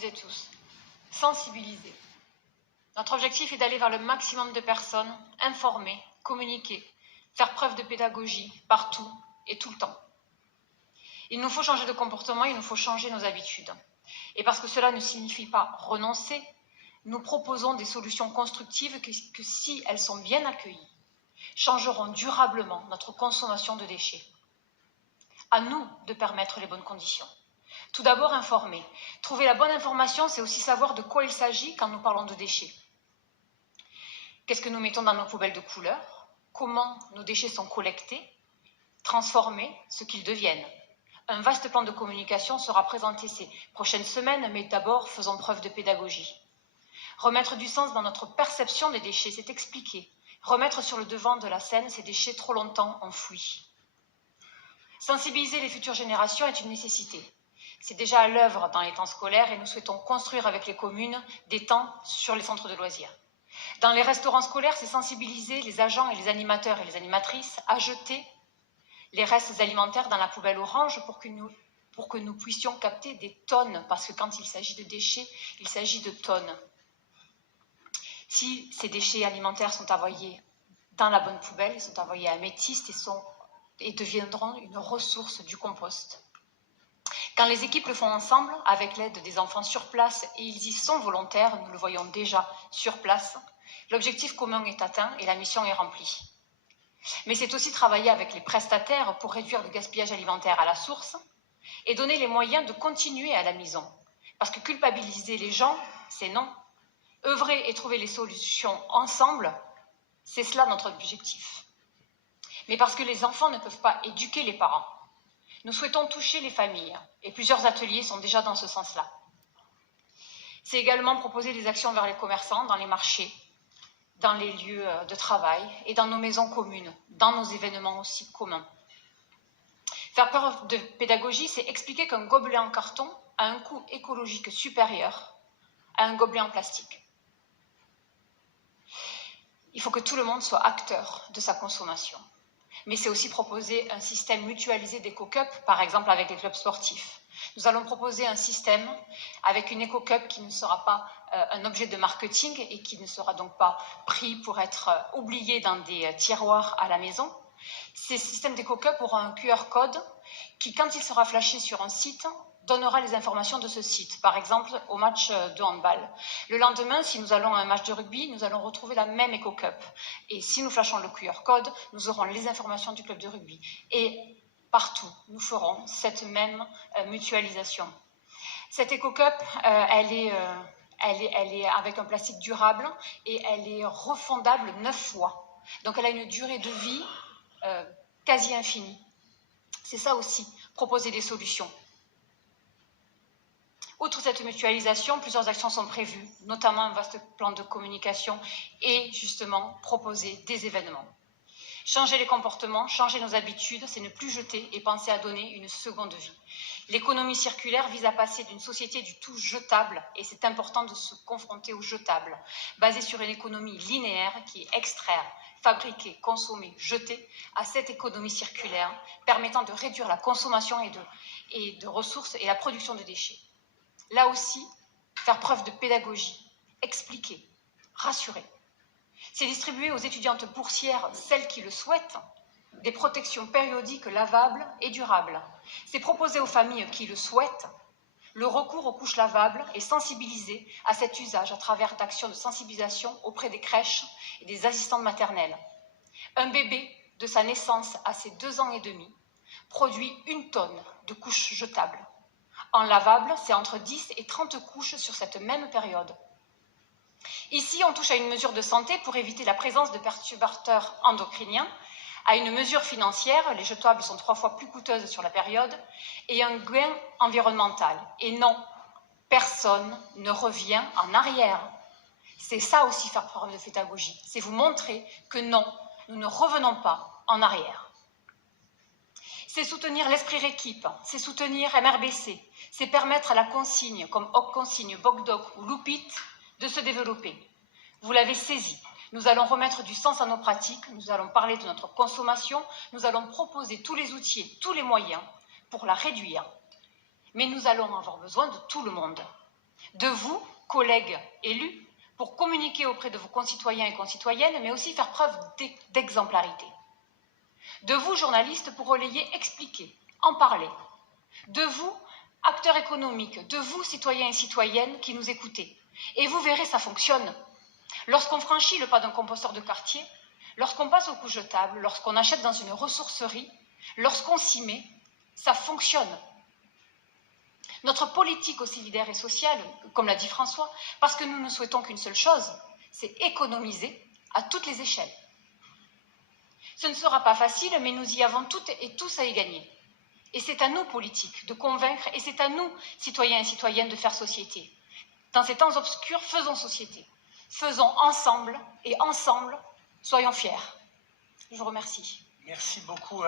toutes et tous, sensibiliser. Notre objectif est d'aller vers le maximum de personnes, informer, communiquer, faire preuve de pédagogie partout et tout le temps. Il nous faut changer de comportement, il nous faut changer nos habitudes. Et parce que cela ne signifie pas renoncer, nous proposons des solutions constructives que si elles sont bien accueillies, changeront durablement notre consommation de déchets. À nous de permettre les bonnes conditions. Tout d'abord, informer. Trouver la bonne information, c'est aussi savoir de quoi il s'agit quand nous parlons de déchets. Qu'est-ce que nous mettons dans nos poubelles de couleur? Comment nos déchets sont collectés, transformés, ce qu'ils deviennent. Un vaste plan de communication sera présenté ces prochaines semaines, mais d'abord, faisons preuve de pédagogie. Remettre du sens dans notre perception des déchets, c'est expliquer. Remettre sur le devant de la scène ces déchets trop longtemps enfouis. Sensibiliser les futures générations est une nécessité. C'est déjà à l'œuvre dans les temps scolaires et nous souhaitons construire avec les communes des temps sur les centres de loisirs. Dans les restaurants scolaires, c'est sensibiliser les agents et les animateurs et les animatrices à jeter les restes alimentaires dans la poubelle orange pour que nous puissions capter des tonnes, parce que quand il s'agit de déchets, il s'agit de tonnes. Si ces déchets alimentaires sont envoyés dans la bonne poubelle, ils sont envoyés à Métiste et deviendront une ressource du compost. Quand les équipes le font ensemble, avec l'aide des enfants sur place, et ils y sont volontaires, nous le voyons déjà sur place, l'objectif commun est atteint et la mission est remplie. Mais c'est aussi travailler avec les prestataires pour réduire le gaspillage alimentaire à la source et donner les moyens de continuer à la maison. Parce que culpabiliser les gens, c'est non. Œuvrer et trouver les solutions ensemble, c'est cela notre objectif. Mais parce que les enfants ne peuvent pas éduquer les parents, nous souhaitons toucher les familles et plusieurs ateliers sont déjà dans ce sens-là. C'est également proposer des actions vers les commerçants, dans les marchés, dans les lieux de travail et dans nos maisons communes, dans nos événements aussi communs. Faire preuve de pédagogie, c'est expliquer qu'un gobelet en carton a un coût écologique supérieur à un gobelet en plastique. Il faut que tout le monde soit acteur de sa consommation. Mais c'est aussi proposer un système mutualisé d'éco-cup, par exemple avec les clubs sportifs. Nous allons proposer un système avec une éco-cup qui ne sera pas un objet de marketing et qui ne sera donc pas pris pour être oublié dans des tiroirs à la maison. Ces systèmes d'éco-cup auront un QR code qui, quand il sera flashé sur un site, donnera les informations de ce site, par exemple au match de handball. Le lendemain, si nous allons à un match de rugby, nous allons retrouver la même éco-cup. Et si nous flashons le QR code, nous aurons les informations du club de rugby. Et partout, nous ferons cette même mutualisation. Cette éco-cup, elle est avec un plastique durable et elle est refondable 9 fois. Donc elle a une durée de vie quasi infinie. C'est ça aussi, proposer des solutions. Outre cette mutualisation, plusieurs actions sont prévues, notamment un vaste plan de communication et justement proposer des événements. Changer les comportements, changer nos habitudes, c'est ne plus jeter et penser à donner une seconde vie. L'économie circulaire vise à passer d'une société du tout jetable, et c'est important de se confronter au jetable, basée sur une économie linéaire qui est extraire, fabriquer, consommer, jeter, à cette économie circulaire permettant de réduire la consommation et de ressources et la production de déchets. Là aussi, faire preuve de pédagogie, expliquer, rassurer. C'est distribuer aux étudiantes boursières, celles qui le souhaitent, des protections périodiques lavables et durables. C'est proposer aux familles qui le souhaitent le recours aux couches lavables et sensibiliser à cet usage à travers d'actions de sensibilisation auprès des crèches et des assistantes maternelles. Un bébé, de sa naissance à ses 2 ans et demi, produit 1 tonne de couches jetables. En lavable, c'est entre 10 et 30 couches sur cette même période. Ici, on touche à une mesure de santé pour éviter la présence de perturbateurs endocriniens, à une mesure financière, les jetables sont 3 fois plus coûteuses sur la période, et un gain environnemental. Et non, personne ne revient en arrière. C'est ça aussi faire preuve de pédagogie, c'est vous montrer que non, nous ne revenons pas en arrière. C'est soutenir l'esprit Réquipe, c'est soutenir MRBC, c'est permettre à la consigne, comme Hoc Consigne, Bocdoc ou Loupit, de se développer. Vous l'avez saisi, nous allons remettre du sens à nos pratiques, nous allons parler de notre consommation, nous allons proposer tous les outils, tous les moyens pour la réduire. Mais nous allons avoir besoin de tout le monde. de vous, collègues élus, pour communiquer auprès de vos concitoyens et concitoyennes, mais aussi faire preuve d'exemplarité. De vous, journalistes, pour relayer, expliquer, en parler. De vous, acteurs économiques, de vous, citoyens et citoyennes qui nous écoutez. Et vous verrez, ça fonctionne. Lorsqu'on franchit le pas d'un composteur de quartier, lorsqu'on passe au couche jetable, lorsqu'on achète dans une ressourcerie, lorsqu'on s'y met, ça fonctionne. Notre politique aussi solidaire et sociale, comme l'a dit François, parce que nous ne souhaitons qu'une seule chose, c'est économiser à toutes les échelles. Ce ne sera pas facile, mais nous y avons toutes et tous à y gagner. Et c'est à nous, politiques, de convaincre, et c'est à nous, citoyens et citoyennes, de faire société. Dans ces temps obscurs, faisons société. Faisons ensemble, et ensemble, soyons fiers. Je vous remercie. Merci beaucoup.